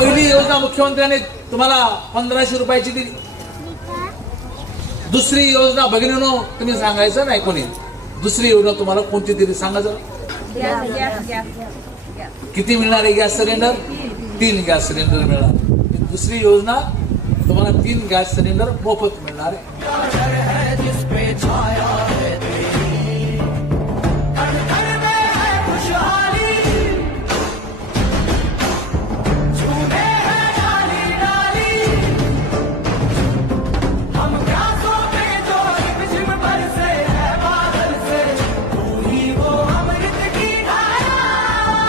पहिली योजना मुख्यमंत्र्यांनी तुम्हाला 1500 रुपयाची दिली. दुसरी योजना भगिनीनो तुम्ही सांगायचं नाही कोणी. दुसरी योजना तुम्हाला कोणती दिली सांगा जरा. किती मिळणार आहे गॅस सिलेंडर? 3 गॅस सिलेंडर मिळणार. दुसरी योजना तुम्हाला 3 गॅस सिलेंडर मोफत मिळणार आहे.